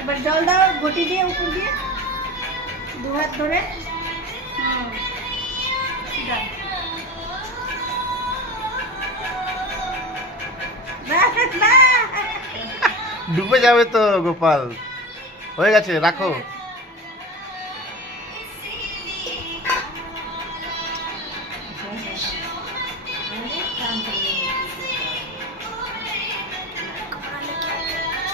এবার জল দাও ঘটি দিয়ে উপর দিয়ে দু হাত ধরে ডুবে যাবে তো গোপাল। হয়ে গেছে, রাখো।